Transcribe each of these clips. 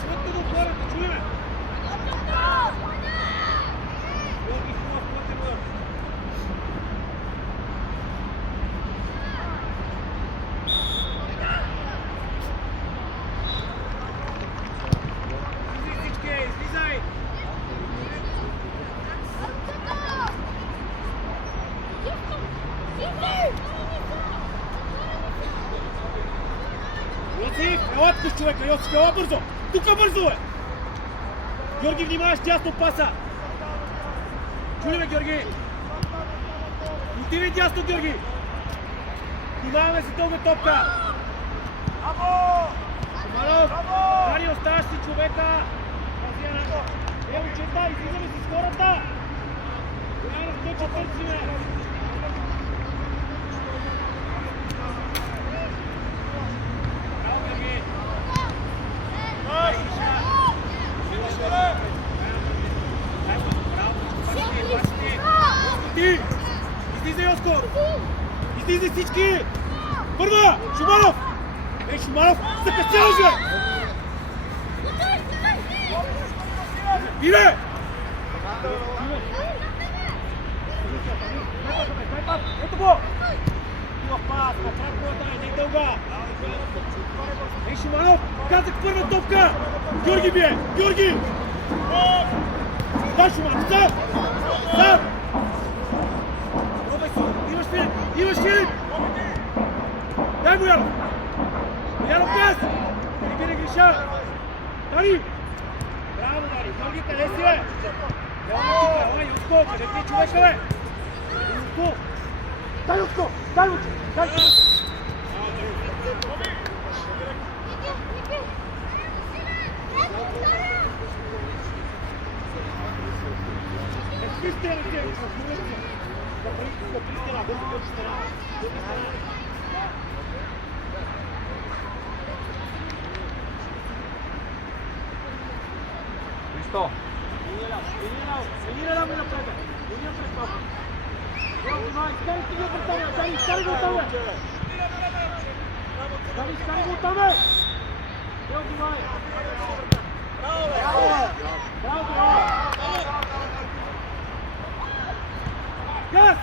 свъдка до хората, чуеме! Георги хубав плътен удар. Излизай всички, излизай! Йосиф, ела тук човека, Йосиф, ела бързо! Тука бързо е! Георги, внимаваш дясно паса! Чули ме, Георги! Отивай дясно, Георги! Внимаваме се дълга топка! Шуманов! Дани, оставаш си човека! Момчета, излизаме си с хората! Трябва да скочи търсиме! Излизай, Йоско! Излизай всички! Първа! Шуманов! Ей, Шуманов! Закъсяваш, бе! Иде! Ето го! Хубав пас, направо не дълга! Ей, Шуманов! Казах първа топка! Георги бие! Георги! Дай, Шуманов! Сам! Сам! Имаш Филип! Имаш Филип! Дай, Боянов! Боянов, пас! Перебира Гриша! Дани! Браво, Дани! Георги, къде си, бе? Ела, Йоско! Къде ти е човека, бе? Йоско! Дай, Йоско! Дай, Луче! Дай, Йоско! Listo. Venire la presa. Venire presto. Scarichi buttame. Bravo. Yes.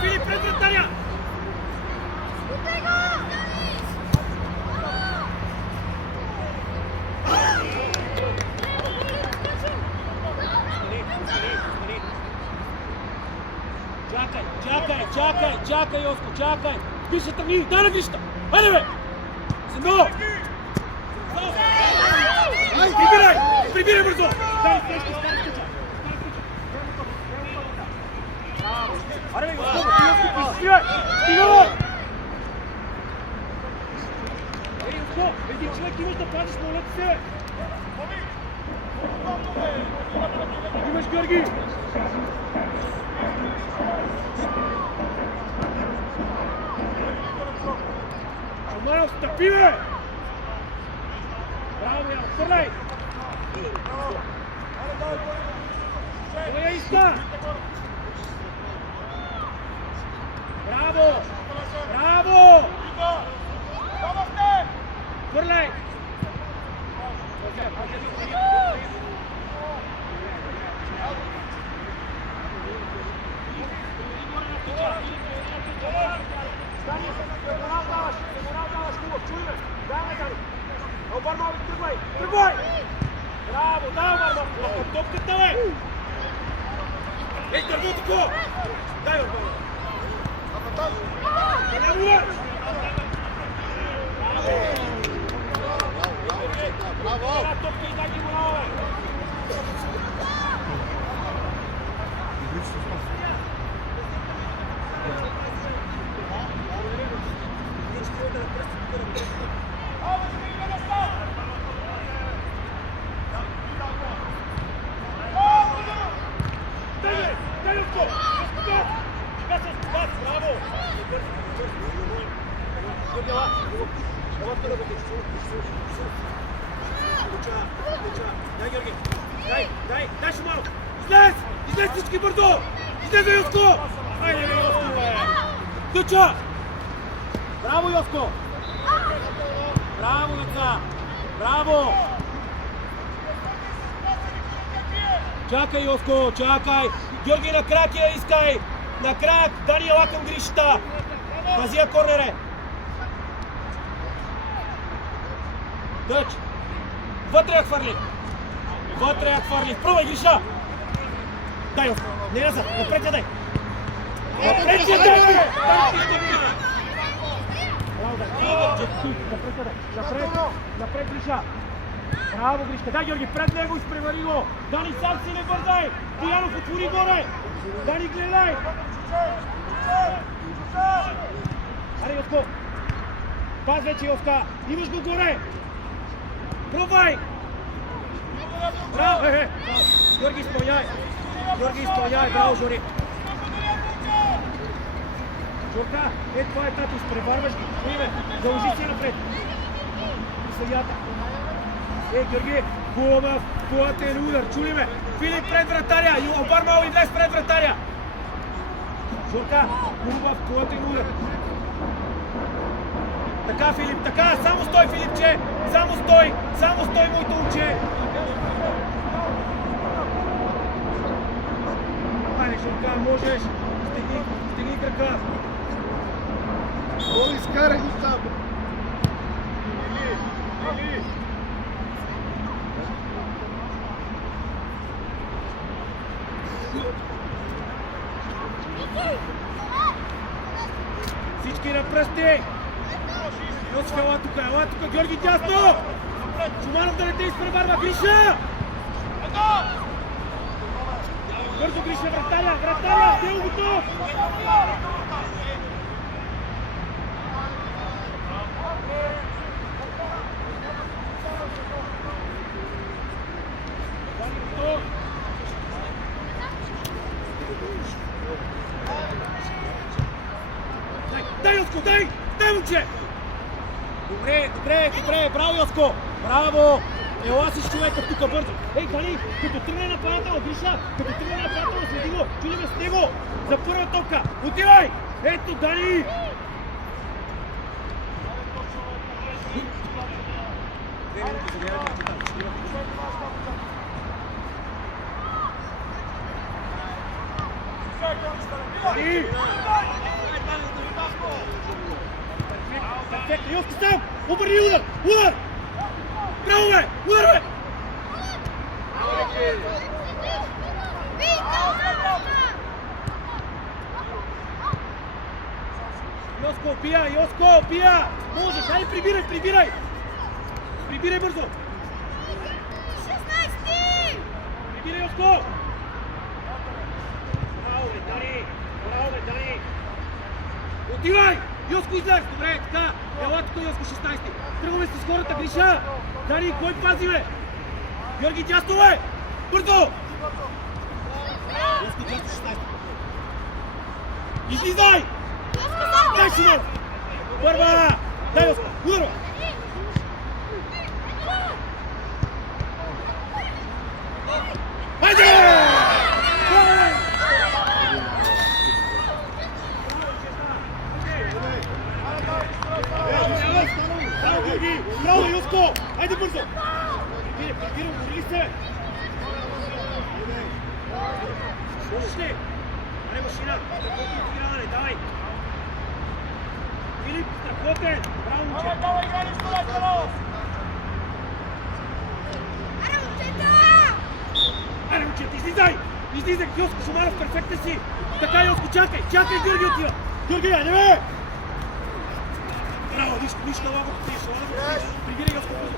Филип, пред вратаря! Чакай, Йоско, чакай! Вижте, тръгни, дай на вижте! Хайде, бе! Сено! Прибирай бързо! Дай, срещи, стари скача! Аре, бе, Йоско, присъствай! Стигава! Ей, Йоско, един човек имаш да падиш, моля ти се! Имаш, Георги! Шуманов, стъпи, бе! Браво, бе, отвърляй! Това я иска! Браво! Браво! Отвърляй! Тръгвай! Браво, дай, Мармов! Топката, бе! Ей, търго тако! Дай, Мармов! Браво! Дай Шуманов! Излез! Излез всички бързо! Излезе Йоско! Айде бе Йоско, бе! Тъча! Браво, Йоско! Браво, деца! Браво! Чакай, Йоско, чакай! Георги, на крак я искай! На крак! Дани ела към гришата! Пази я корнере! Тъч! Вътре я хвърли! Вътре я хвърли! Пробвай, Гриша! Дай, Йоско! Не назад! Напред я дай! Напред я дай! Напред, Гриша! Браво, Гришка! Дай, Георги, пред него изпревари го! Дани, сам си не бързай! Пиянов, отвори горе! Дани, гледай! Аре, Йоско! Паз вече, Йоска! Имаш го горе! Пробвай! Браво! Георги, изпълняй! Георги, изпълняй! Браво, Жори! Жорка, това е тато, изпреварваш ги! Поиме, заложи си напред! И съдията! Георги, хубав, плътен удар, чули ме! Филип пред вратаря! Обар мало и влез пред вратаря! Жорка, хубав, плътен удар! Така, Филип, така! Само стой, Филипче! Само стой! Само стой, моето момче! Айде, Жорка, можеш! Стегни крака! О, изкарай го там! Или! Всички на пръсти! Йосиф, ела тук, Георги, тясно! Шуманов да не те изпреварва, Гриша! Бързо, Гриша, вратаря, Дел готов! Дай, Йоско, дай, момче! Добре, браво, Йоско! Браво! Ела си с човека тук бързо! Дали, като тръгне нападателно, Гриша! Като тръгне нападателно, следи го! Чудиме с него! За първа топка! Отивай! Ето, Дани! Дани! Перфектно, Йоско сам! Обърни удар! Браво, бе! Удар, бе! Йоско, пия! Можеш, хайде прибирай! Прибирай бързо! 16! Прибирай, Йоско! Браво, бе, Дани! Отивай! Йоско, излез! Добре, така! Ела тук, Йоско, 16! Тръгваме с хората, Гриша! Дани, кой пази, бе? Георги, дясно, бе! Бързо! Йоско, дясно, 16! Излизай! Дай, Шуманов! Първа! Дай, Йоско! Ударва! Хайде! Браво, Йоско! Хайде бързо! Прибирам, борили се! Можеш ли? Дай машина! Давай! Филип, страхотен! Браво, момче! Аре, момчета, излизай! Излизай, Йоско, Шуманов, перфектен си! Така, Йоско, чакай, Георги отива! Георги, айде, бе! Браво, виж на лого, прибирай, Йоско, бързо!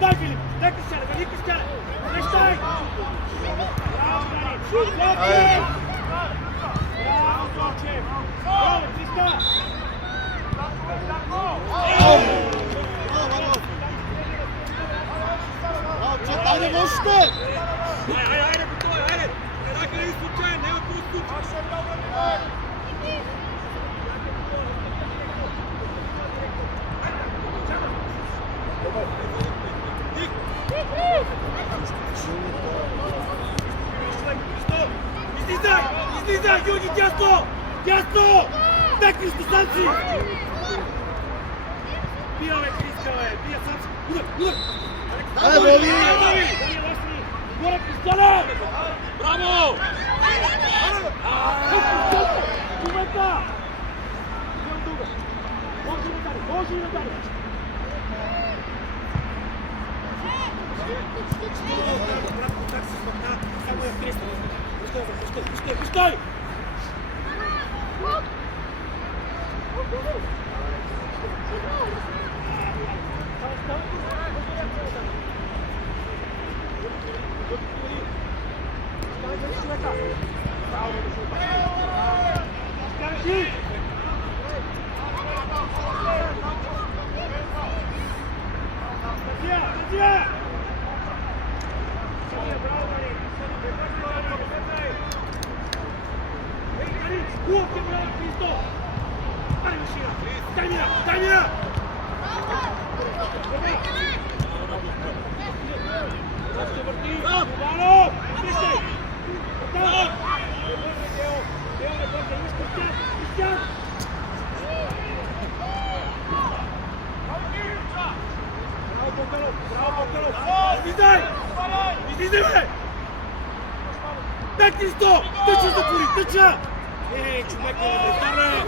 Дай, Филип! Дай, Кристиане! Вали, Кристиане! Връщай! Браво, Дани! Готов! Браво, Тончев! Браво, Криста! Айде, можете! Айде, готово, айде! Еднака един случай, няма какво случай! Излизай! Излизай, Георги, тясно! Тясно! Дай, Христо, сам си! Бия, бе, Хриска, бе! Бия, сам си! Удар, удар! Айде, Боби! Горе, Христяне! Браво! Човека! Може ли да даде? Само я кресна. Пускай! Дай мира! Излизай, бе! Дай, Христо! Тъча затвори, тъча! Човек е елементарен!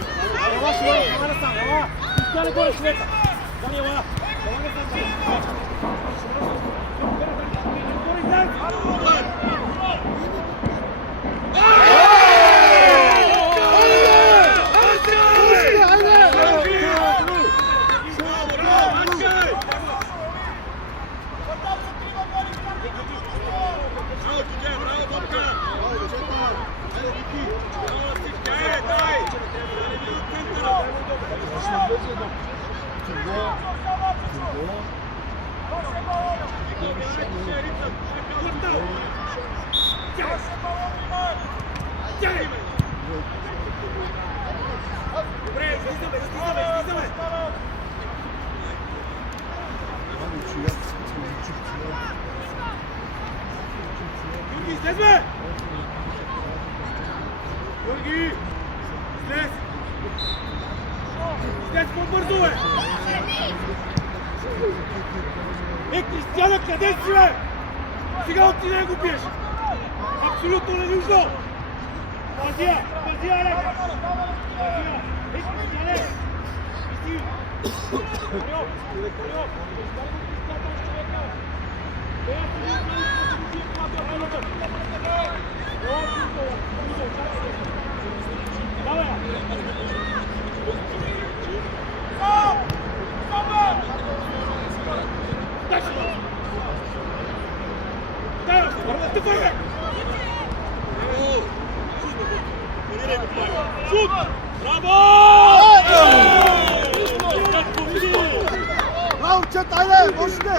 Ела, Шведа, ела сам, ела! Християне горе, Шведа! Дани, ела! Ела не съм си! Горе, дай! Добре, излизаме! Георги, излез, бе! Георги! Излез! Излез по-бързо, бе! Кристияна, къде си, бе? Сега отиде да го биеш! Абсолютно ненужно! Пазия, Алек! Пазия! Кристияне! Кристи! Корио! Корио! Шут! Браво! Браво, чет, айде, можете!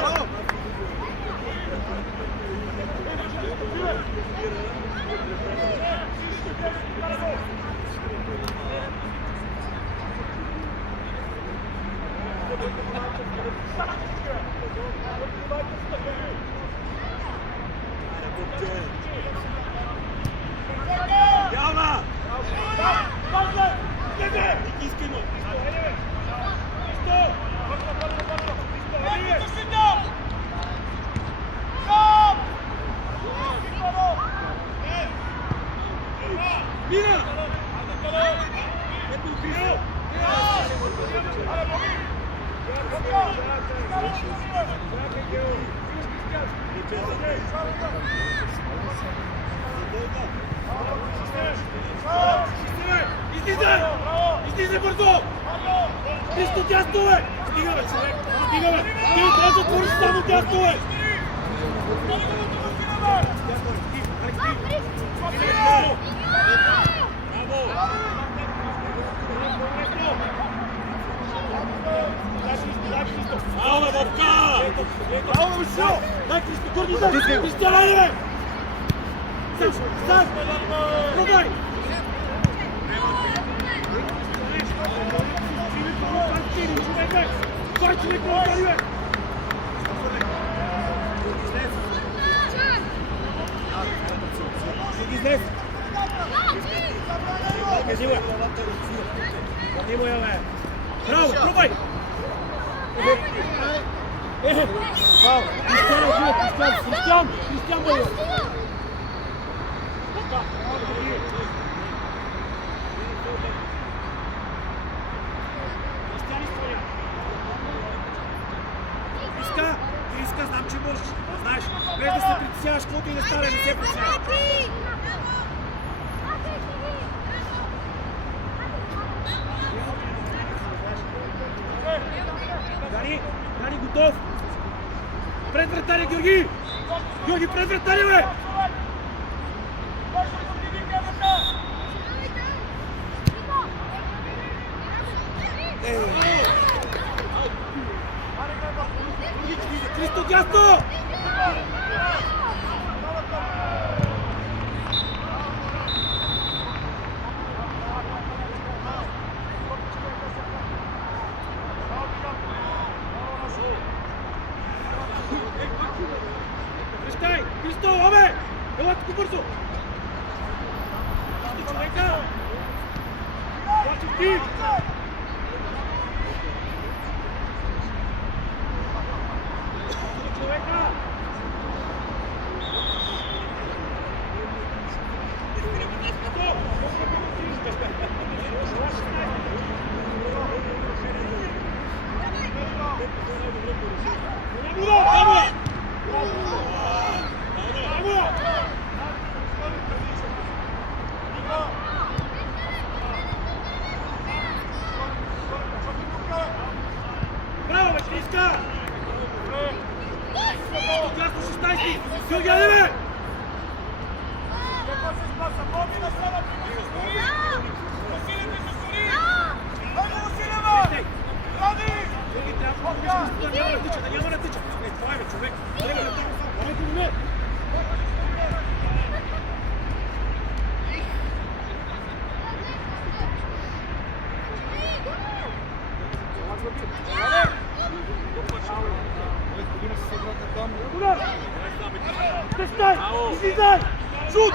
Thank you. Яна! Искай му! Мина! Ето Христо! Излизай! Излизай бързо! Христо, тясно е! Стигаме, човек! Стигаме! Ти трябва да отвориш само тясно е! Ала, Вовка! Ала, Ушо! Дай, Христо, горди се! Християн, айде! Саш! Продай! Кой човек не отвори, бе? Излез! Кажи му я! Кажи му я, бе! Браво, пробай! Браво! Кристиян, бе! Иска, знам, че можеш. Знаеш, без да се притесняваш, каквото и да стане, не се притесняваш. Дани, готов! Пред вратаря, Георги! Георги, пред вратаря, бе! Христо, тясно! Крещай! Христо, обе! Ела тук бързо! Христо, човека! Плачев ти! Браво, бе, Иска! Дясно 16! Георги, айде, бе! Георги, трябва да няма да тича! Това е, бе, човек! Крещай! Излизай! Шут!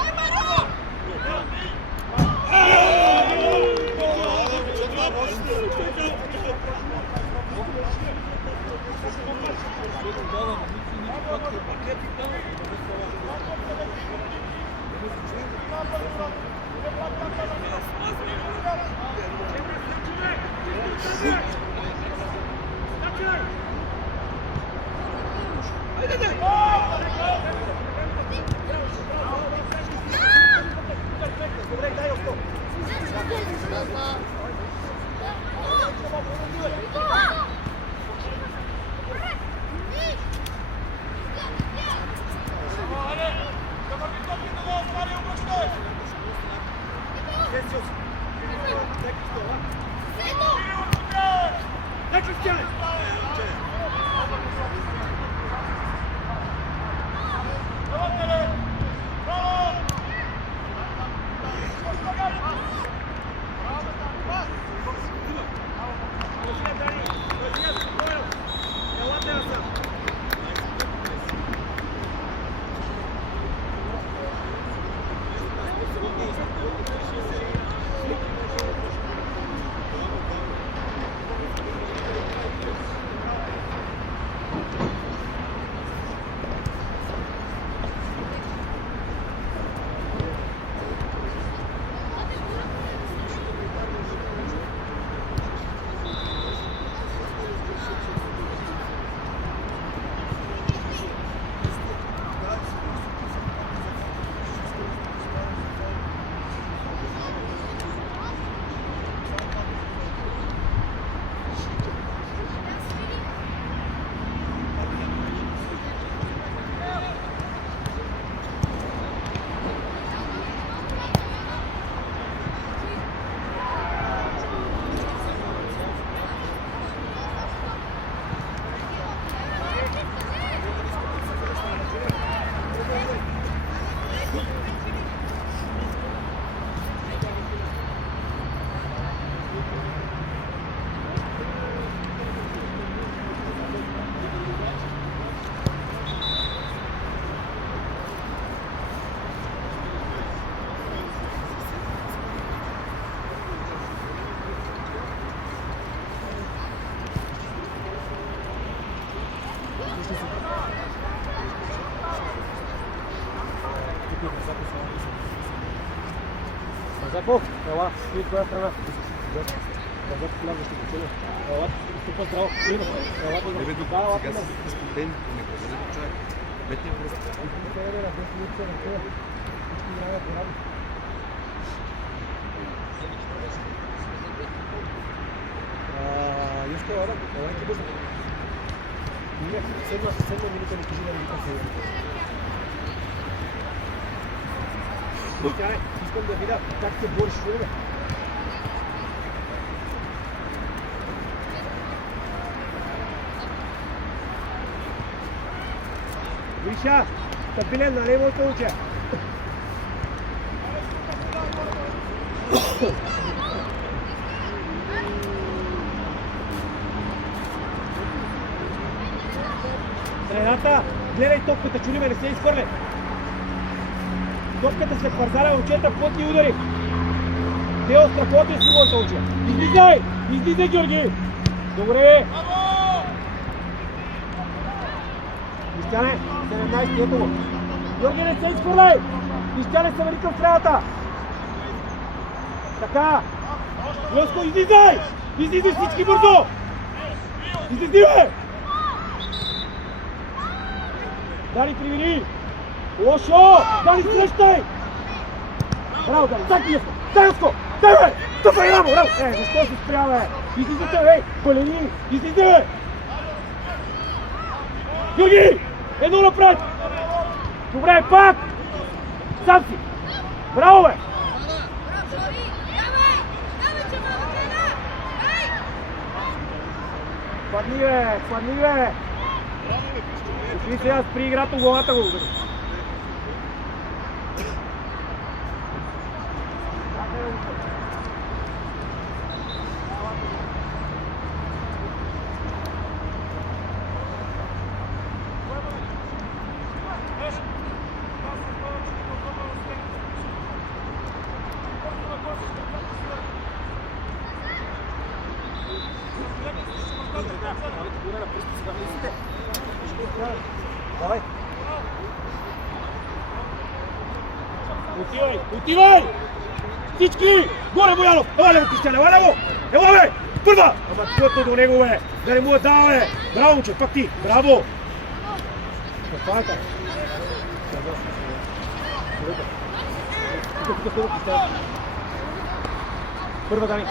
Зако, ела, ти от коя страна? Назад вляза, ще почуля. Ела, ступа здраво. Ела, по-здраво. Сега са спотени, не го да човек. Летния просто. Юшко, ела ти бързо. Седма минута не кажи да не викам сега. Искам да видя как се бориш, човека. Виша, стабилен, нали му се уча? Средата, гледай топката, чули ме, не се изхвърля. Топката след парзара момчета, плътни удари. Тео, страхотен си моята уча. Излизай! Излизай, Георги! Добре! Кристияне, 17, ето го. Георги, не се изхвърляй! Кристияне, се вери към средата! Така! Йоско, излизай! Излизай всички бързо! Излизай, бе! Дани, привини! Лошо! Дани, срещай! Браво, Дани! Дай ти, Йоско! Дай, Йоско! Дай, бе! Стъпай, браво! Браво! Защо се спря, бе? Излизайте, бе! Палени! Излизай, бе! Георги! Едно напред! Добре, пак! Сам си! Браво, бе! Падни, бе! Падни, бе! Отли сега спри играта, главата го удари. Давай! Отивай! Отивай! Всички! Горе, Боянов! Ела бе, Кристияне, ела го! Ела бе! Първа! Ама плътно до него, бе! Да не му я дава, бе! Браво, момче, пак ти! Браво! Това е така. Първа, Дани!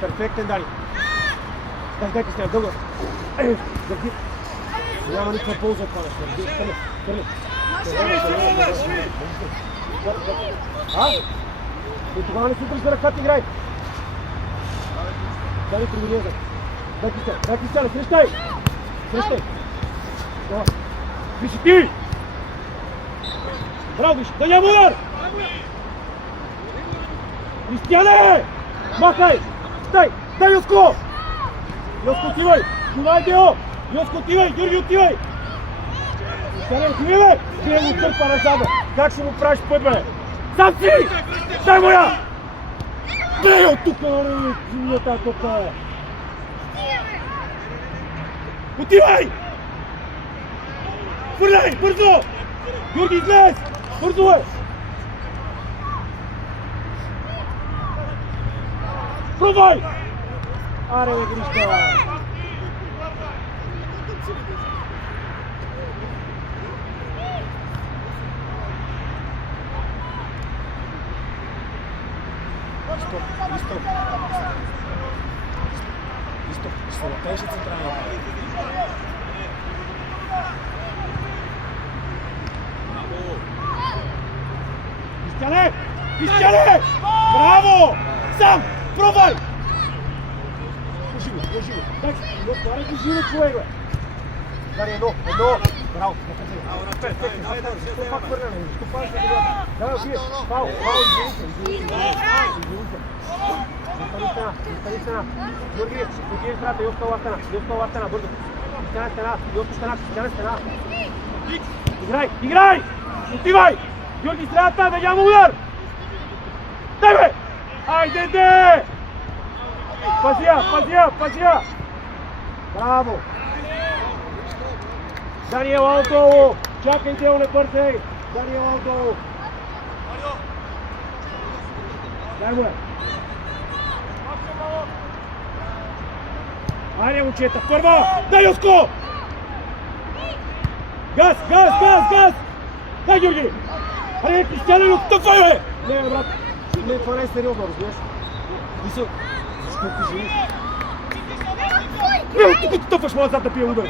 Перфектен, Дани! Дай, Кристияне, дълго! Дърги! Няма никаква полза от това нещо. Хвърли! А? И тогава не си удриш за ръката, играй! Дай привилия за. Дай Кристияне, срещай! Срещай! Виши ти! Браво, Виши! Да няма удар! Кристияне! Махай! Дай, Йоско! Йоско, отивай! Това е Део! Йоско, отивай! Георги, отивай! Кристияне, отивай, бе! Вие го търпа назад, бе! Как ще му правиш път, бе? Сам си! Дай му я! Дай от тук, нали? Зимния тази топка, бе! Отивай! Хвърляй! Бързо! Георги, излез! Бързо, бе! Пробвай! Аре, бе, Гришка, бе! Листо, лътеше централния. Кристияне! Браво! Сам! Пробвай! Кажи го. Дай, това не кажи, човек, бе! Дани, едно! Браво! Перфектно! Пак върнем, стопаш на това. Давай, отивай! Пау, извините! Застани стена! Георги, отивай страната, Йоско ова стена, бързо! Кристияне стена! Играй! Отивай! Георги, средата, да няма удар! Дай, бе! Айде! Пазия! Браво! Даниел отдолу! Чакай, Тео, не бързай! Даниел отдолу! Дай му е. Айде, момчета, първа! Дай, Йоско! Газ, газ, газ, газ! Дай, Георги! Айде, Кристияне, оттъпвай, бе! Не, брат, не, това не е сериозно, разбираш? Мисъл, защо ти жениш? Не, тук ти тъпваш, моят зад да пия удар!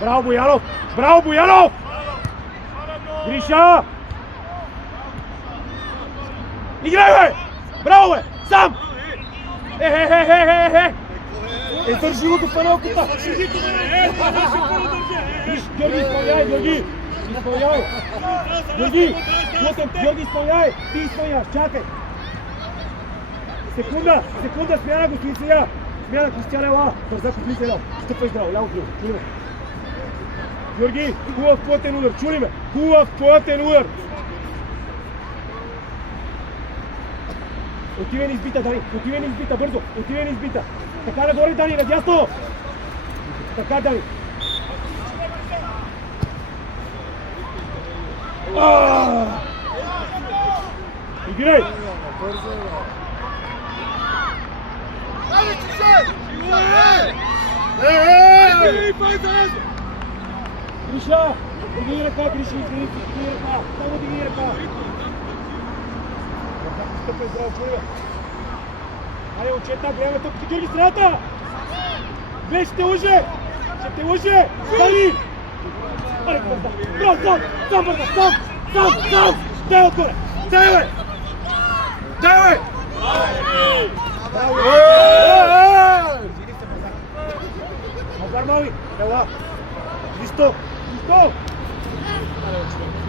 Браво, Боянов! Браво, Боянов! Гриша! Играй, бе! Браво, бе! Сам! Държи го до панелката! Георги, изпълняй, Георги! Изпълняй! Георги! Георги, изпълняй! Ти изпълняш, чакай! Секунда! Секунда! Смяна го, стои сега! Смяна, Кристиян, ела! Бързако, влизай, ела! Стъпвай здраво, ляво крило, чули ме! Георги, хубав плътен удар, чули ме! Хубав плътен удар! Отивай ни избита, Дани! Отивай ни избита, бързо! Отивай ни избита! Така нагоре, Дани, надясно! Така, Дани! Играй! Гриша! Дигни ръка, Гриши! Дигни ръка! Само дигни ръка! Стъпай здраво, чули! Айде, момчета, гледаме тъпките, Георги, страната! Гледай, ще те лъже! Ще те лъже! Стани! Айде, бърза! Браво, сам! Сам, бърза! Сам! Сам! Сам! Дай отгоре! Дай, бе! Дай, бе! Браво! Магар, мали! Ела! Христо! Христо!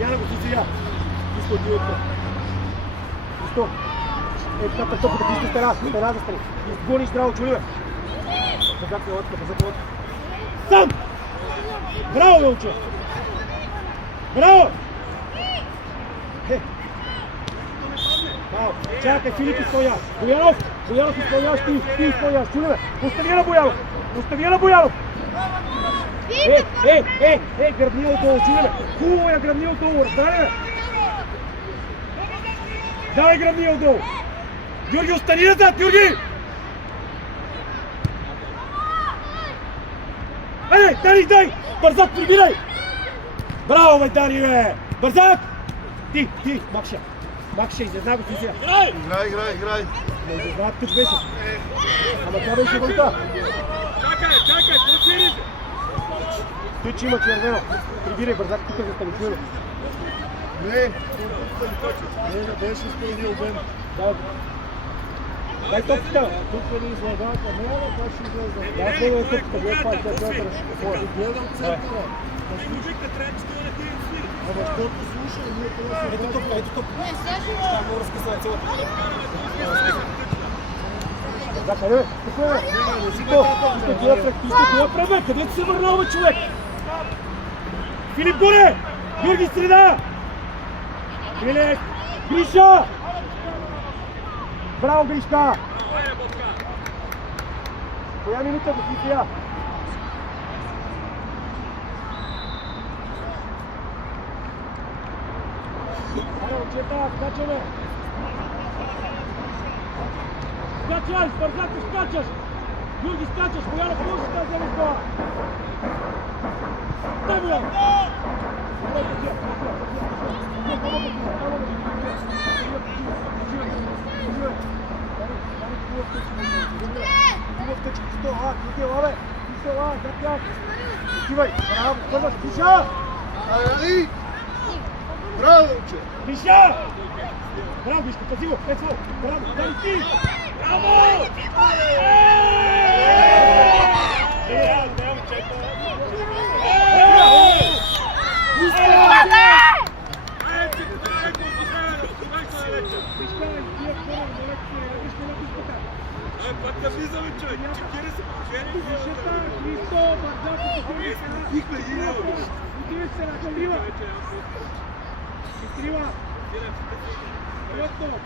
Яна го си сега! Христо, ти отгоре! Христо! Така топата, Христо, стара за страни! Изгониш здраво, чули, бе! Базак е лодка, базак е лодка! Сам! Браво, момче! Браво! Чакай, Филип изпълняш! Боянов! Боянов изпълняш, ти изпълняш! Чули, бе! Остави на Боянов! Остави на Боянов! Гръбни отдолу, чули, бе! Хубаво я гръбни отдолу, раздали, бе! Давай гръбни отдолу! Георги, остани назад, Георги! Дани, дай! Бързак, прибирай! Браво, бе, Дани, бе! Бързак! Ти, Макша! Макша, излезна го ти сега! Играй! Не излезна, тук беше! Ама това беше вълта! Чакай, подсири се! Той, че има червено! Прибирай, бързак, тук застани, чуем! Не беше изпълнил обем. Дай топката! Тук не излагаха, няма как ще излезе. Да, гледай топката, гледай това, Гледам центъра. Мужикът трябва да стоя на тези сили. Ама защото слушай, ние това се... ето топка! Ще му разкъсна цялата. Да, къде бе? Тук бе? Изтекила пред бе! Къде се върнал, бе, човек? Филип горе! Георги среда! Филип! Гриша! Браво, Гришка! Коя минута го си сега? Айде, момчета, скачаме! Скачай, Бързако, скачаш! Георги, скачаш! Боянов, може да вземеш това! Дай, Боянов! Хубав тъчки, Отивай! Браво, първа, Гриша! Али! Браво, момче! Гриша! Браво, Гришка, пази го! Ето! Браво, дай ти! Браво! Пак да влизаме, човек! Чекири се! Христо, Бързако, отивай се на крила! Крила!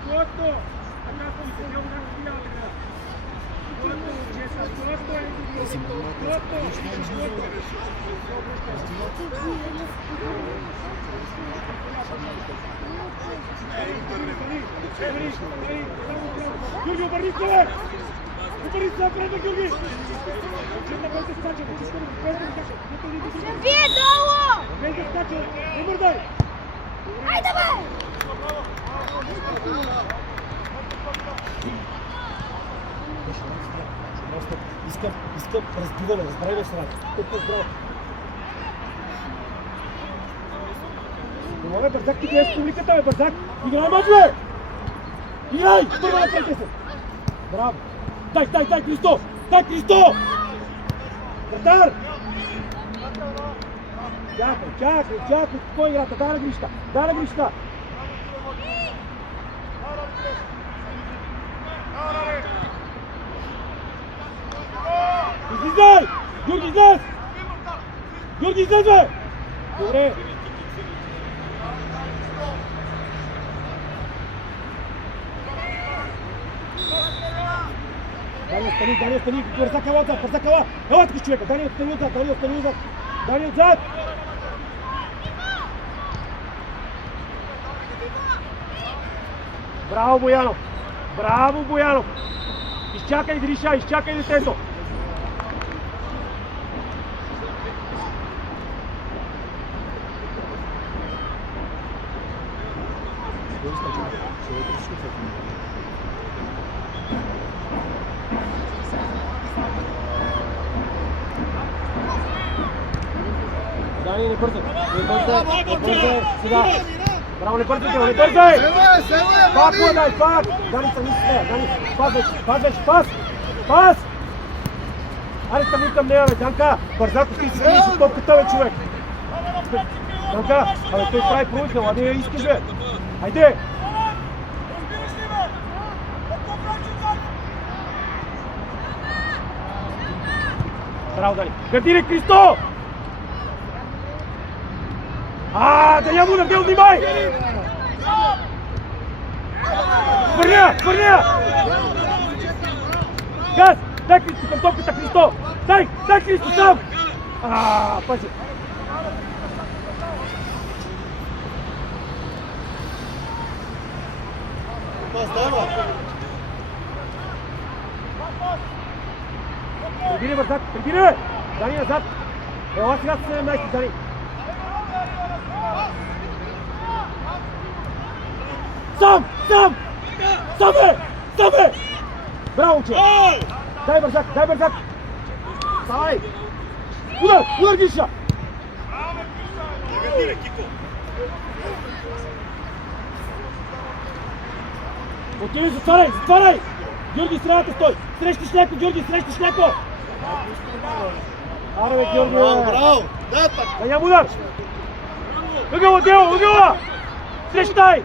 Плътно! Така съм седел на крила! Георги, обърни се! Обърни се напред, Георги! Вие долу! Без да скача! Не мърдай! Айде, бе! Искам разбиване, разбрай ме сега. Тук разбрал. Не мога, Бързак, ти гледаш публиката, бе, Бързак! Играй мач, бе! Играй! Първа напред се! Браво! Дай, Христо! Дай, Христо! Вратар! Чакай, кой играта? Дай на Гришка! Излизай! Георги, излез, бе! Добре! Даниел, стани! Бързак, ела! Ела тук, човека! Даниел, стани отзад! Браво, Боянов! Изчакай, Гриша, изчакай детето! Дани, не бързай! Сега! Браво, не бързай! Пак му дай, пак! Дани, сами си нея, Дани, пас! Аре, тъмни към нея, бе, Данка! Бързако, ти си с топката, бе, човек! Данка, абе, той прави промисъл, а не я искаш, бе! Хайде! Браво, Дани! Гърдире, Христо! Да няма да бил, внимай! Върня! Газ! Дай Христо към топката, Христо! Дай Христо сам! Пази! Прибири, Бързак! Прибири! Дани назад! Ела сега с 17, Дани! Сам, бе! Браво, че! Дай Бързак! Ставай! Удар, Гриша! Отиви, затваряй! Георги, средата стой! Срещаш леко, Георги, Аре, бе, Георги! Браво! Да няма удар! Ъгъла! Срещай!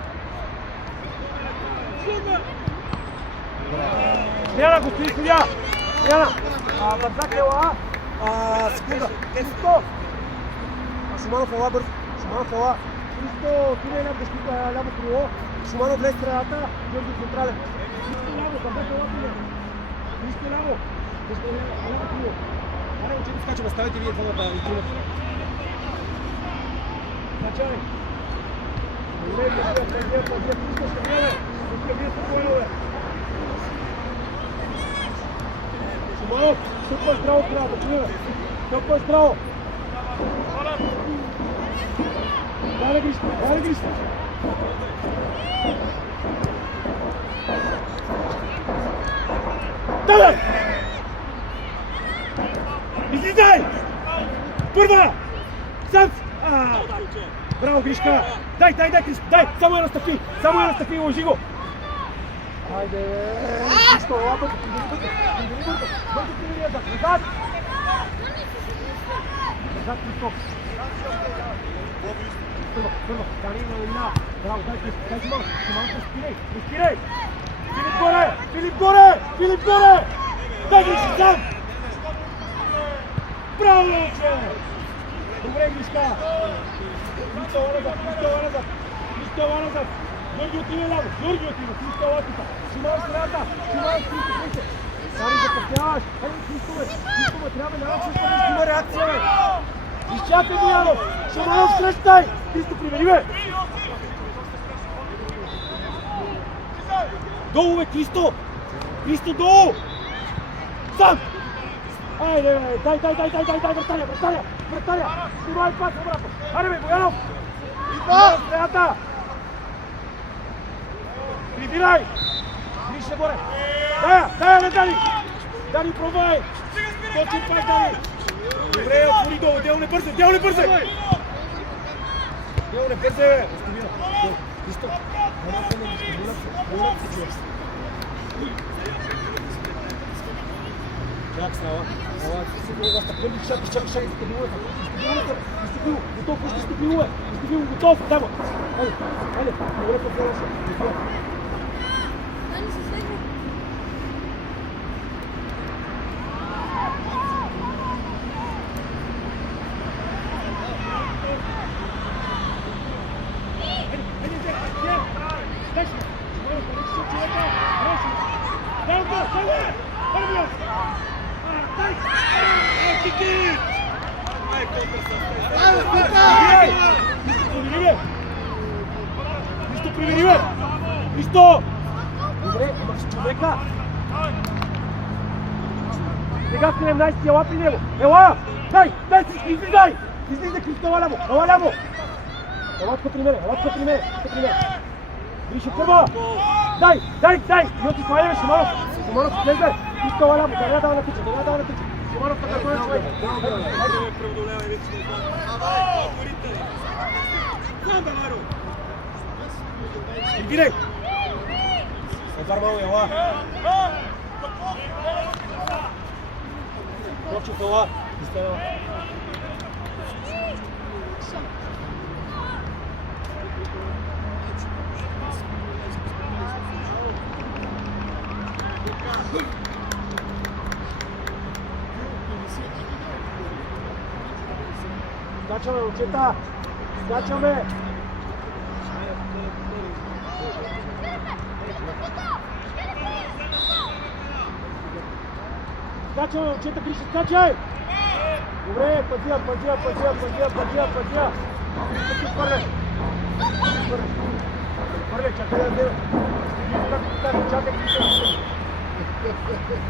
Смяна, господин съдия! Бързак, ела! Секунда! Христо! Шуманов, ела бързо! Христо, ти не е ляво крило. Шуманов влез средата, Георги централен. Христо ляво, Бързак, ела крило. Христо ляво! Ляво крило. Аре, учени скачаме, ставайте вие двамата и тримата. Начален! Шуманов, супер здраво трябва да чуем. Супер здраво. Дай Гришка. Давай! Излизай! Първа! Сам! Браво, Гришка! Дай, Гришка! Дай! Само я настъпи, лъжи го! Хайде! Гришка, лапата! Бързо ти назад! Назад, Христо! Първа! Дани на лина! Браво, дай Гришка! Дай Шуманов! Спирай! Филип горе! Дай Гришка сам! Браво, че! Добре, Гришка! Христо назад! Георги отива ляво! Христо лапата! Шуманов средата! Дари, закъсняваш! Хайде, Христове! Христове, трябва да начин да има реакция, бе! Изчакай, Боянов! Шаманов, срещай! Христо, примери, бе! Долу, бе, Христо! Христо, долу! Сам! Айде, бе, дай, вратаря! Снимай пас обратно! Айде, бе, Боянов! Боянов, средата! Прибирай! Гриша, горе! Дай, бе, Дани! Дани, пробвай! Точен пак, Дани! Добре, отвори долу, дело не бързе! Дело не бързе, бе! Христо! Чак, Слава. Чакай, стабилно. Готов, пусти стабилно. Стабилно, готов. Дай го. Айде. Добре, подпълваш. Дани се следва. Христо! Добре, имаш човека! Сега 17, ела при него! Ела! Дай! Излизай! Излизай, Христо, ела ляво! Ела ляво! Ела тук при мене! Гриша, първа! Дай! Йоти, това е, Шиманов! Шиманов, излезе! Христо, ела ляво! Да не дава на тича! Шиманов, като е човек! Играй! Назар малко, ела! Точно ела! Скачаме, момчета! Скачаме! Скачаме, момчета, Гриша, скачай! Добре, пътя! Хвърля, чакай да дадем. Чакай, Гриша.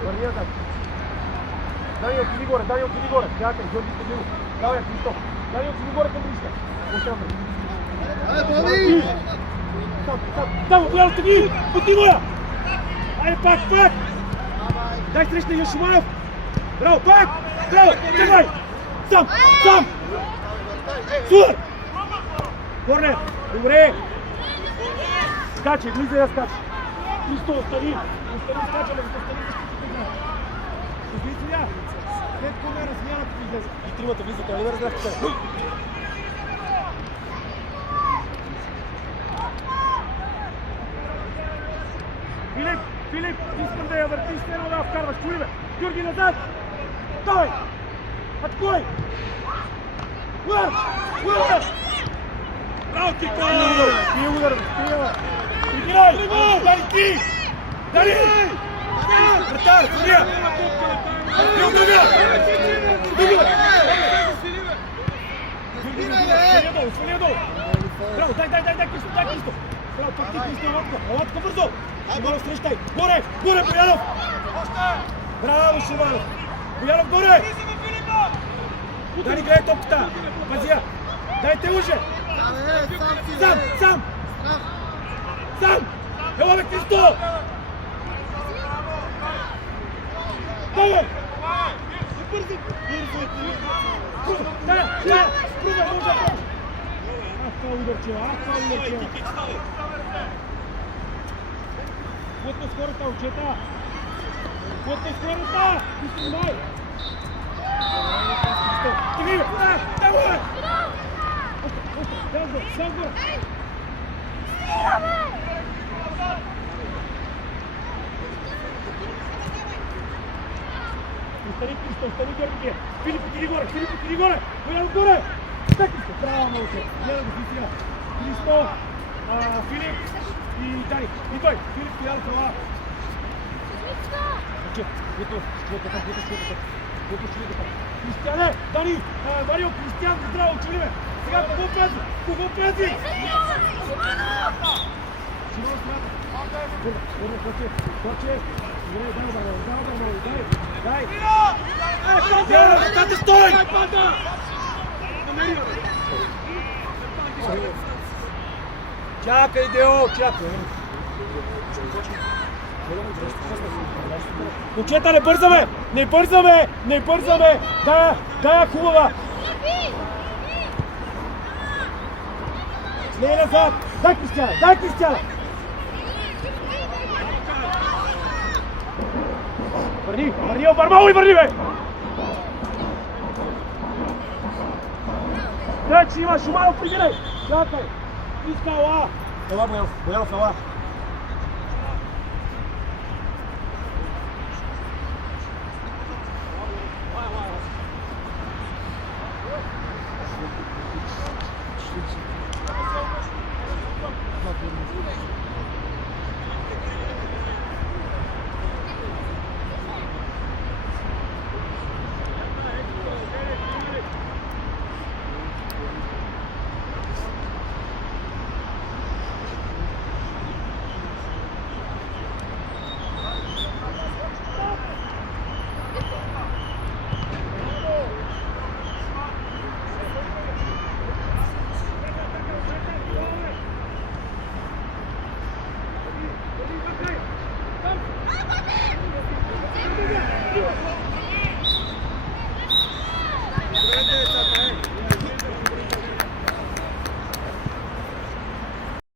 Вървия да. Дани, отиди горе. Чакай, Георги Стабило. Давай, Христо. Дани, отиди горе към Гриша. Очаквай. Айде, Боби! Там, Боян, стъги! Пути моя! Айде, пак! Дай среща Яшимаев! Браво, пак! Браво! Чакай! Сам! Супер! Корнер! Добре! Скачай, влизай да скачай! Христо, остани! Скачаме, Излизай сега! След корнера смяната ти излезе. И тримата влизат, не разбрах че. Филип, искам да я въртиш, едно да вкарваш. Чули бе! Георги, назад! Давай! Атакуй! Удар! Браво, Кико! Стига удар, стига! Пригирай! Дали! Вратар, Сурия! Бил друга! Свали долу! Браво, дай, Кристо! Браво, пак ти, Кристо, лодка бързо! Шиманов, срещай! Горе, Боянов! Браво, Шиманов! Боянов, горе! Дани, гледай топката! Пазия! Дайте уже! Сам! Ела бе, Христо! Давай! Бързо! Тая! Пруда, може! Това ударче! Плътно скората, учета! Изснимай! Стиги! Давай! Сам го! Остани, Христо, Георги! Филип, отиди горе! Боян, горе! Дай, Христо! Браво, много се! Гледа го, сега! Христо, Филип и Дани! И той! Филип, стоял това! Чуто, Кристияне, Дани, Марио, Кристиян, здраво, чули ме. Сега кого пази? Кого пази? Симон смята. Точе. Дай. Тате, стой! Чакай, Део, чакай. Момчета, не бързаме! Не бързаме! Не бързаме! Да, хубава! Не назад! Дай, Кристияна! Дай, Кристияна! Върни, обърмало и върни, бе! Дай, че има Шуманов, прибирай! Чакай! Иска, ела! Ела, Боянов, ела!